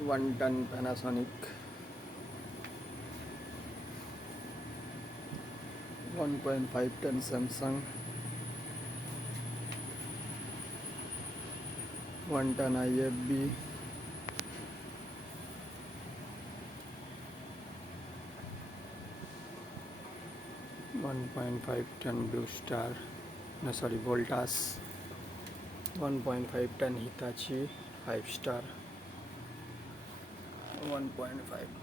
1 ton Panasonic, 1.5 ton Samsung, 1 ton IFB, 1.5 ton Blue Star, no sorry, Voltas, 1.5 ton Hitachi 5 star, 1.5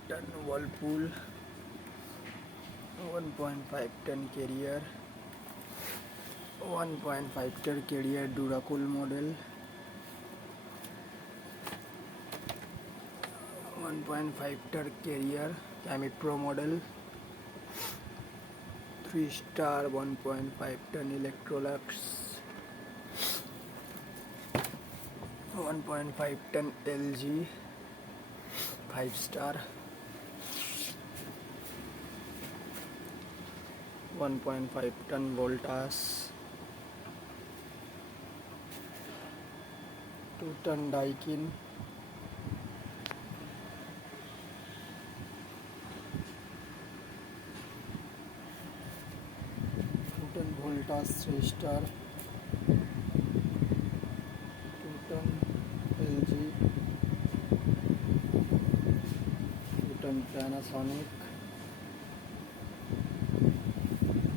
ton Whirlpool, 1.5 ton Carrier, 1.5 ton Carrier Duracool model, 1.5 ton Carrier Camit Pro model, 3 star 1.5 ton Electrolux, 1.5 ton LG 5 star, 1.5 ton Voltas, 2 ton Daikin, 2 ton Voltas 3 star, 2 ton LG, 2 ton Panasonic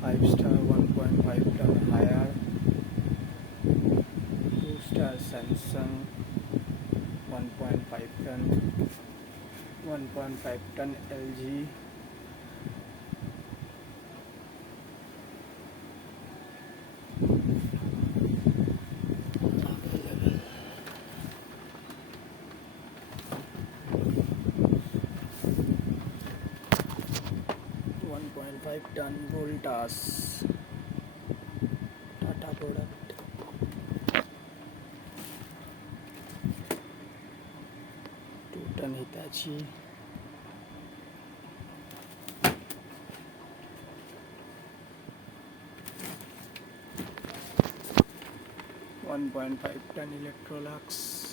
5 star 1.5 ton Haier, 2 star Samsung 1.5 ton, 1.5 ton LG, 1.5 ton Voltas Tata product, 2 ton Hitachi, 1.5 ton Electrolux,